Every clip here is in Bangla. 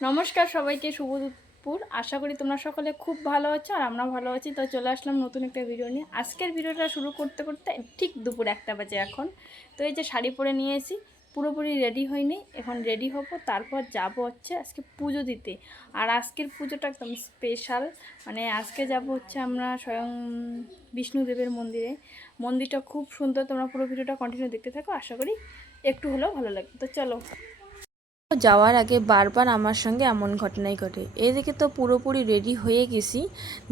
নমস্কার সবাইকে শুভ দুপুর আশা করি তোমরা সকলে খুব ভালো আছো আর আমরা ভালো আছি। তো চলে আসলাম নতুন একটা ভিডিও নিয়ে। আজকের ভিডিওটা শুরু করতে করতে ঠিক দুপুর একটা বাজে এখন। তো এই যে শাড়ি পরে নিয়ে এসি পুরোপুরি রেডি হয়নি। এখন রেডি হব, তারপর যাব হচ্ছে আজকে পুজো দিতে। আর আজকের পুজোটা একদম স্পেশাল মানে আজকে যাব হচ্ছে আমরা স্বয়ং বিষ্ণুদেবের মন্দিরে। মন্দিরটা খুব সুন্দর, তোমরা পুরো ভিডিওটা কন্টিনিউ দেখতে থাকো। আশা করি একটু হলেও ভালো লাগবে। তো চলো। যাওয়ার আগে বারবার আমার সঙ্গে এমন ঘটনাই ঘটে। এদিকে তো পুরোপুরি রেডি হয়ে গেছি।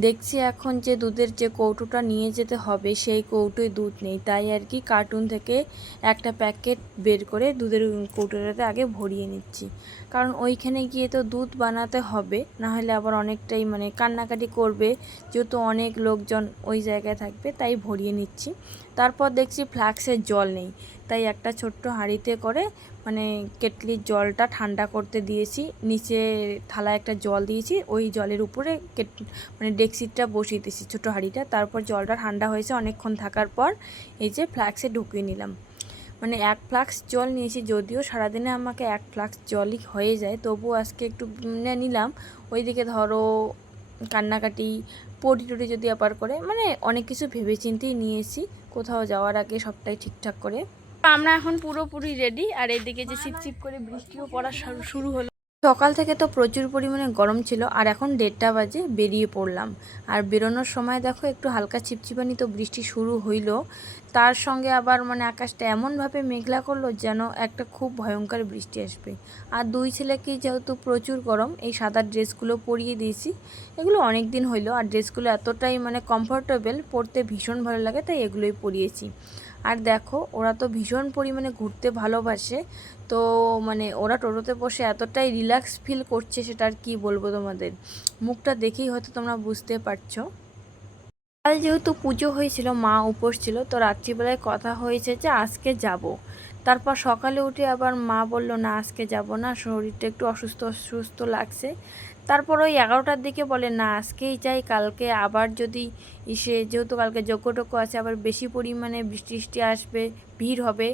দেখছি এখন যে দুধের যে কৌটোটা নিয়ে যেতে হবে, সেই কৌটোয় দুধ নেই। তাই আর কি কার্টুন থেকে একটা প্যাকেট বের করে দুধের কৌটোটাতে আগে ভরিয়ে নিচ্ছি। কারণ ওইখানে গিয়ে তো দুধ বানাতে হবে, না হলে আবার অনেকটাই মানে কান্নাকাটি করবে, যেহেতু অনেক লোকজন ওই জায়গায় থাকবে, তাই ভরিয়ে নিচ্ছি। তারপর দেখছি ফ্লাক্সের জল নেই। তাই একটা ছোট্ট হাঁড়িতে করে মানে কেটলির জলটা ঠান্ডা করতে দিয়েছি। নিচে থালায় একটা জল দিয়েছি, ওই জলের উপরে কেট মানে ডেক্সিটা বসিয়ে দিয়েছি ছোটো হাঁড়িটা। তারপর জলটা ঠান্ডা হয়েছে অনেকক্ষণ থাকার পর, এই যে ফ্লাক্সে ঢুকিয়ে নিলাম। মানে এক ফ্লাক্স জল নিয়েছি, যদিও সারাদিনে আমাকে এক ফ্লাক্স জলই হয়ে যায় তবু আজকে একটু নিলাম। ওইদিকে ধরো কান্নাকাটি, পটি টটি যদি আবার করে মানে অনেক কিছু ভেবেচিন্তেই নিয়েছি। কোথাও যাওয়ার আগে সবটাই ঠিকঠাক করে। আমরা এখন পুরোপুরি রেডি আর এদিকে যে ছিপছিপ করে বৃষ্টিও পড়া শুরু- হলো। সকাল থেকে তো প্রচুর পরিমাণে গরম ছিল, আর এখন দেড়টা বাজে, বেরিয়ে পড়লাম। আর বেরোনোর সময় দেখো একটু হালকা চিপচিপানি তো বৃষ্টি শুরু হইল। তার সঙ্গে আবার মানে আকাশটা এমনভাবে মেঘলা করল যেন একটা খুব ভয়ঙ্কর বৃষ্টি আসবে। আর দুই ছেলেকে যেহেতু প্রচুর গরম, এই সাদা ড্রেসগুলো পরিয়ে দিয়েছি। এগুলো অনেক দিন হইল, আর ড্রেসগুলো এতটাই মানে কমফোর্টেবল পরতে ভীষণ ভালো লাগে, তাই এগুলোই পরিয়েছি। আর দেখো, ওরা তো ভীষণ পরিমাণে ঘুরতে ভালোবাসে। তো মানে ওরা টোটোতে বসে এতটাই রিল্যাক্স ফিল করছে সেটা আর কী বলব তোমাদের। মুখটা দেখেই হয়তো তোমরা বুঝতে পারছ। কাল যেহেতু পুজো হয়েছিল, মা উপোস ছিল, তো রাত্রিবেলায় কথা হয়েছে যে আজকে যাব। তারপর সকালে উঠে আবার মা বলল, না, আজকে যাব না, শরীরটা একটু অসুস্থ অসুস্থ লাগছে। তারপর ওই এগারোটার দিকে বলে, না, আজকেই চাই কালকে আবার যদি ইসে, যেহেতু কালকে যজ্ঞটজ্ঞ আছে, আবার বেশি পরিমাণে বৃষ্টি আসবে, ভিড় হবে।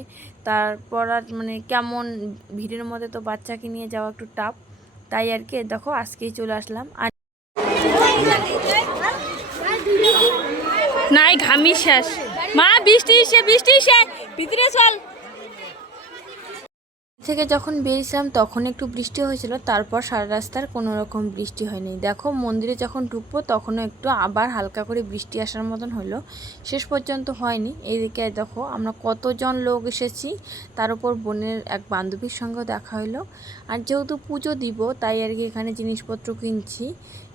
তারপর আর মানে কেমন ভিড়ের মধ্যে তো বাচ্চাকে নিয়ে যাওয়া একটু টাফ তাই আর কি, দেখো আজকেই চলে আসলাম। আর নাই, ঘামি শেষ। মা, বৃষ্টি এসে বৃষ্টি এসে, ভিতরে চল। থেকে যখন বেরিয়েছিলাম, তখন একটু বৃষ্টি হয়েছিল। তারপর সারা রাস্তার কোনো রকম বৃষ্টি হয়নি। দেখো, মন্দিরে যখন ঢুকবো, তখনও একটু আবার হালকা করে বৃষ্টি আসার মতন হলো। শেষ পর্যন্ত হয়নি। এইদিকে দেখো, আমরা কতজন লোক এসেছি। তার উপর বোনের এক বান্ধবীর সঙ্গেও দেখা হলো আর যেহেতু পুজো দিব, তাই আর কি এখানে জিনিসপত্র কিনছি।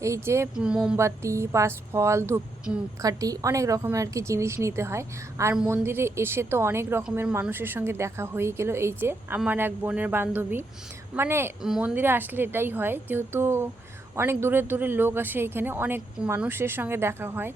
এই যে মোমবাতি, পাঁচফল, ধূপকাঠি অনেক রকমের আর কি জিনিস নিতে হয়। আর মন্দিরে এসে তো অনেক রকমের মানুষের সঙ্গে দেখা হয়ে গেল। এই যে আমার এক বোনের বান্ধবী মানে মন্দিরে আসলে এটাই হয়, যেহেতু অনেক দূরের দূরের লোক আসে এখানে, অনেক মানুষের সঙ্গে দেখা হয়।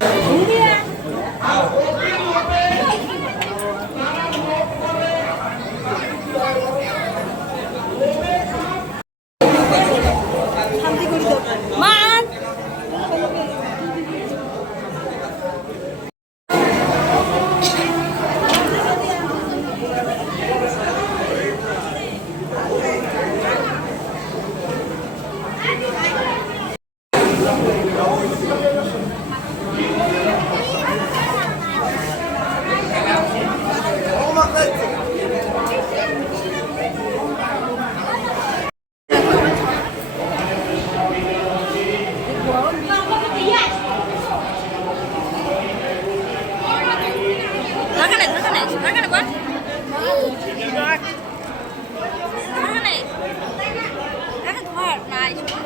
আসবো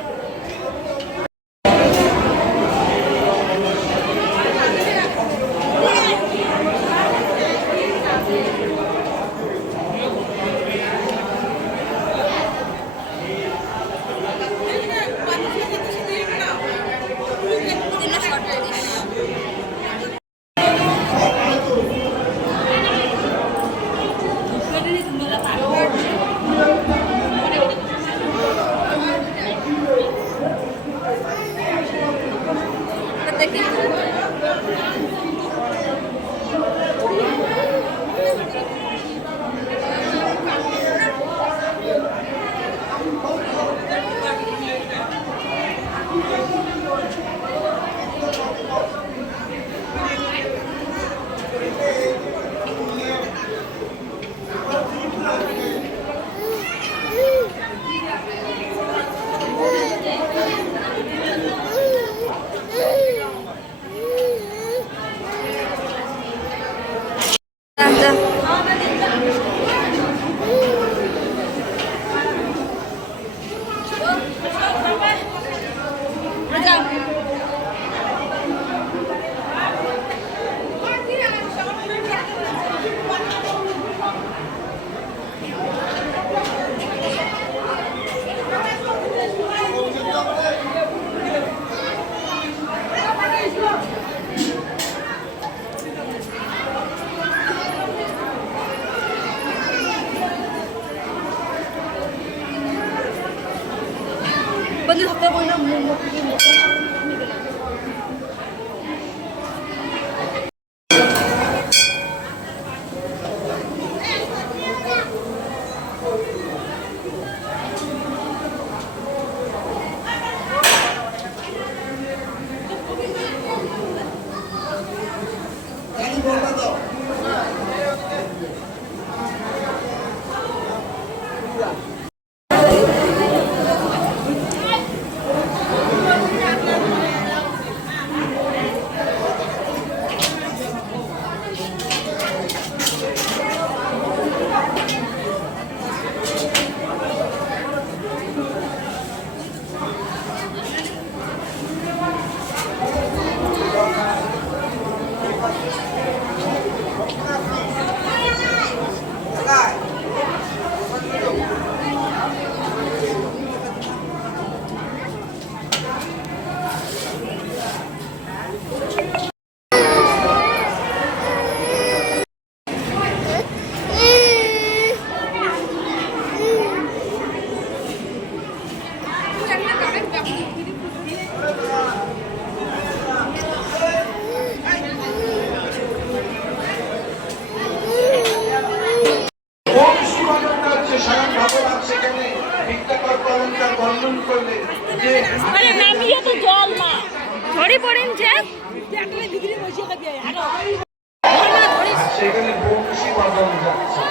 সেখানে বংশী বাদন যাচ্ছে।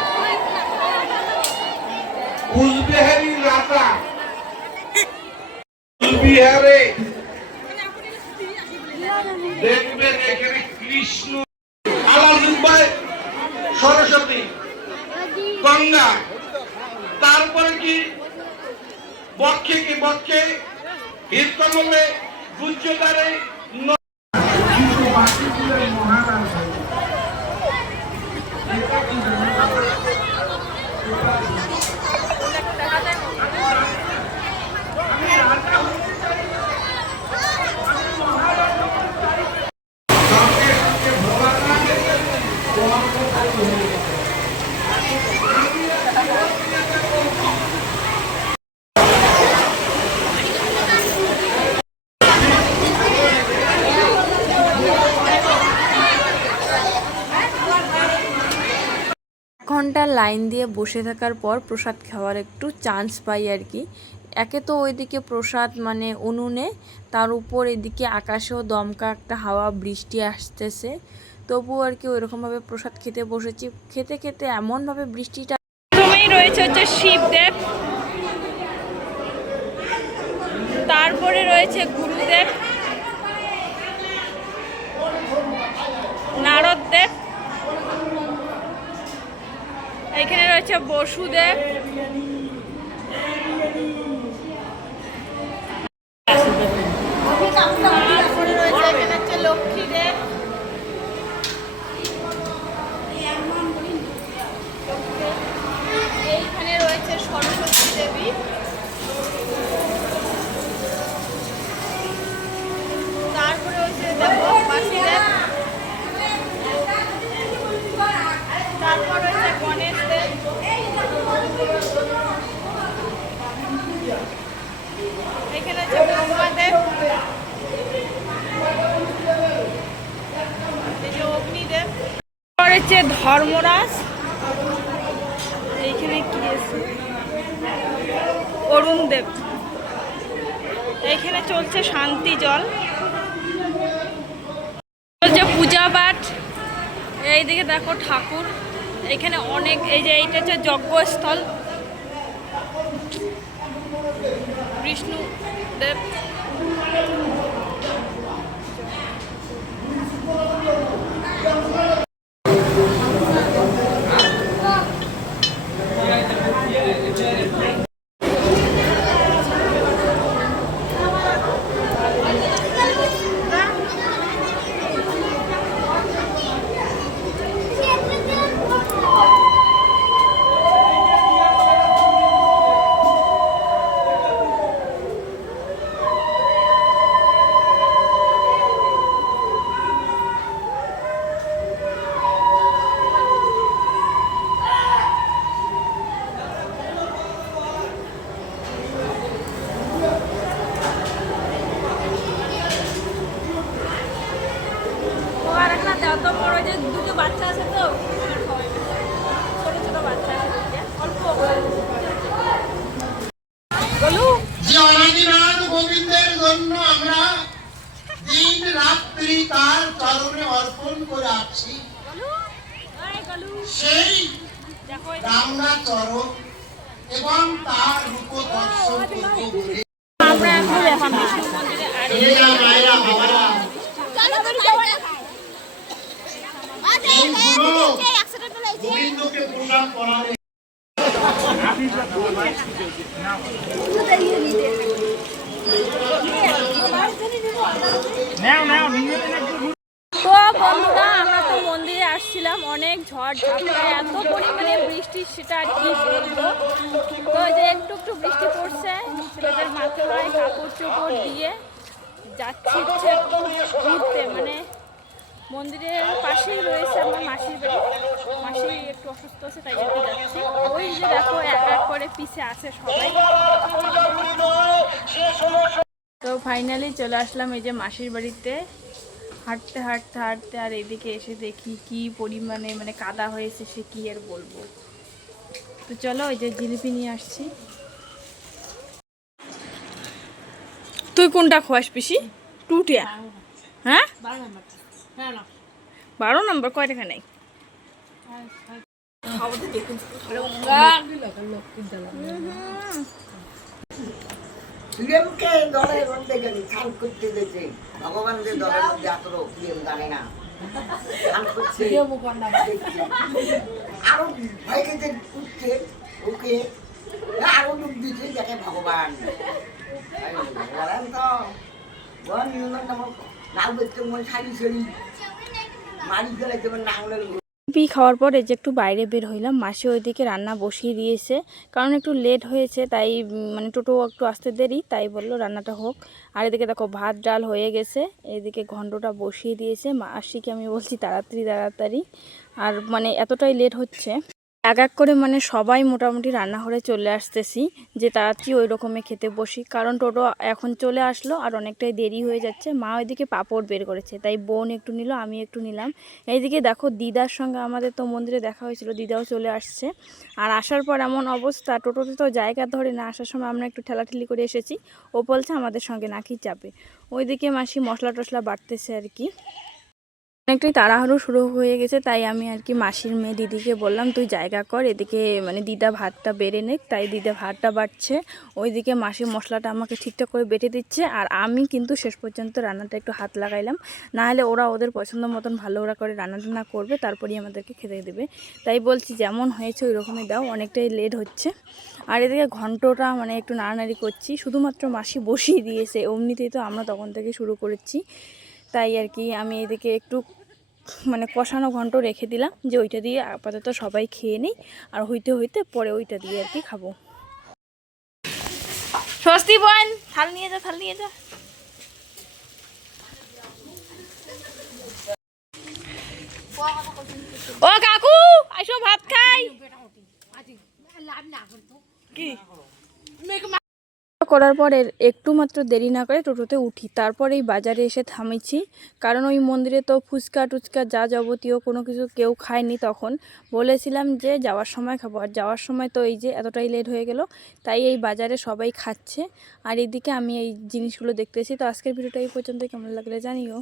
কুচবিহারি রাজা। কুচবিহারে। দেখবেন এখানে কৃষ্ণ। আলাদুব্বাই সরস্বতী। গঙ্গা। তারপরে কি? বক্ষে কি বক্ষে? হীরকমলে গুজ্জদারে ন- কিন্তু বাকিগুলো মহারাজ হয়ে যায়। সঙ্গে সঙ্গে ভোলানাথ তোমার কোথায় হয়ে গেছে? ঘণ্টা লাইন দিয়ে বসে থাকার পর প্রসাদ খাওয়ার একটু চান্স পাই আর কি। একে তো ওইদিকে প্রসাদ মানে উনুনে, তার উপর এদিকে আকাশেও দমকা একটা হাওয়া বৃষ্টি আসতেছে। তবু আর কি ওইরকমভাবে প্রসাদ খেতে বসেছি। খেতে খেতে এমনভাবে বৃষ্টিটা প্রথমেই রয়েছে হচ্ছে শিবদেব। তারপরে রয়েছে গুরুদেব। নারদদেব। এখানে রয়েছে বসুদেব। লক্ষ্মীদেব এইখানে রয়েছে সরস্বতী দেবী তারপরে হচ্ছে দেখো বাসুদেব তারপর রয়েছে গণেশ দেব এখানে হচ্ছে ব্রহ্মাদেব এই যে অগ্নিদেব তারপর হচ্ছে ধর্মরাজ এইখানে কি আছে? অরুণ দেব। এইখানে চলছে শান্তি জল। চলছে পূজা পাঠ। এইদিকে দেখো ঠাকুর। এখানে অনেক, এই যে এইটা হচ্ছে যজ্ঞস্থল। বিষ্ণু দেব। রাত্রি তার চরণে অর্পণ করে আসছি সেই রামনা চরণ এবং তার রূপ দর্শন করব বলে গোবিন্দকে প্রণাম করালে। তো বন্ধুরা, আমরা তো মন্দিরে আসছিলাম। অনেক ঝড় ঝাপটা, এত পরিমাণে বৃষ্টি, সেটা আর কি তো যে একটু একটু বৃষ্টি পড়ছে, ছেলেদের মাথায় কাপড় চোপড় দিয়ে যাচ্ছি ঘুরতে। মানে মন্দিরের পাশেই রয়েছে আমার মাসির বাড়ি। মাসি একটু অসুস্থ আছে, তাই যাচ্ছি। ওই যে দেখো, এক এক করে পিছে আছে সবাই। ফাইনালি চলে আসলাম এই যে মাসির বাড়িতে। হাঁটতে হাঁটতে হাঁটতে আর এদিকে এসে দেখি কি পরিমাণে মানে কাদা হয়েছে সে কি আর বলব। তো চলো ওই যে জিলিপি নিয়ে আসছি। তুই কোনটা খোয়াস পিসি? টুটিয়া? হ্যাঁ? বারো নম্বর। কয় টাকা নেই দলের মধ্যে খান করতে দিতে ভগবানদের দলের মধ্যে জানে না। আরও ভয়কে যে উঠছে ওকে আরও ডুব দিচ্ছে দেখে ভগবান। ভগবান তো ভগবান নিয়ন্ত্রণ নাও দেখতে মন শাড়ি মারি গেলে যেমন নাংলের পি খাওয়ার পর এই যে একটু বাইরে বের হইলাম, মাসি ওইদিকে রান্না বসিয়ে দিয়েছে। কারণ একটু লেট হয়েছে, তাই মানে টোটো একটু আসতে দেরি, তাই বলল রান্নাটা হোক। আর এদিকে দেখো ভাত, ডাল হয়ে গেছে, এদিকে ঘন্টটা বসিয়ে দিয়েছে। মাসিকে আমি বলছি তাড়াতাড়ি তাড়াতাড়ি। আর মানে এতটাই লেট হচ্ছে। এক এক করে মানে সবাই মোটামুটি রান্নাঘরে চলে আসতেছি, যে তাড়াতাড়ি ওই রকমে খেতে বসি। কারণ টোটো এখন চলে আসলো আর অনেকটাই দেরি হয়ে যাচ্ছে। মা ওইদিকে পাঁপড় বের করেছে, তাই বোন একটু নিল, আমি একটু নিলাম। এইদিকে দেখো দিদার সঙ্গে আমাদের তো মন্দিরে দেখা হয়েছিল, দিদাও চলে আসছে। আর আসার পর এমন অবস্থা, টোটোতে তো জায়গা ধরে না, আসার সময় আমরা একটু ঠেলাঠেলি করে এসেছি। ও বলছে আমাদের সঙ্গে নাকি যাবে। ওইদিকে মাসি মশলা টশলা বাড়তেছে আর কি। অনেকটাই তাড়াহুড়ো শুরু হয়ে গেছে, তাই আমি আর কি মাসির মেয়ে দিদিকে বললাম, তুই জায়গা কর, এদিকে মানে দিদা ভাতটা বেড়ে নেক। তাই দিদা ভাতটা বাড়ছে, ওইদিকে মাসি মশলাটা আমাকে ঠিকঠাক করে বেটে দিচ্ছে, আর আমি কিন্তু শেষ পর্যন্ত রান্নাটা একটু হাত লাগাইলাম। না হলে ওরা ওদের পছন্দ মতন ভালো ওরা করে রান্না টান্না করবে, তারপরেই আমাদেরকে খেতে দেবে। তাই বলছি, যেমন হয়েছে ওই রকমই দাও, অনেকটাই লেট হচ্ছে। আর এদিকে ঘন্টটা মানে একটু নাড়ানাড়ি করছি, শুধুমাত্র মাসি বসিয়ে দিয়েছে, অমনিতেই তো আমরা তখন থেকে শুরু করেছি। তাই আর কি আমি এদিকে একটু মানে কষানো ঘন্ট রেখে দিলাম যে ওইটা দিয়ে আপাতত সবাই খেয়ে নিই আর হইতে হইতে পরে ওইটা দিয়ে আর কি খাব। স্বস্তি বোন থাল নিয়ে যা থাল নিয়ে যা। ও কাকু আইসো ভাত খাই। কি? করার পর একটু মাত্র দেরি না করে টোটোতে উঠি। তারপর এই বাজারে এসে থামেছি। কারণ ওই মন্দিরে তো ফুচকা, টুচকা, যা যাবতীয় কোনো কিছু কেউ খায়নি তখন। বলেছিলাম যে যাওয়ার সময় খাব। আর যাওয়ার সময় তো এই যে এতটাই লেট হয়ে গেল, তাই এই বাজারে সবাই খাচ্ছে। আর এদিকে আমি এই জিনিসগুলো দেখতেছি। তো আজকের ভিডিওটা এই পর্যন্ত কেমন লাগলে জানিও।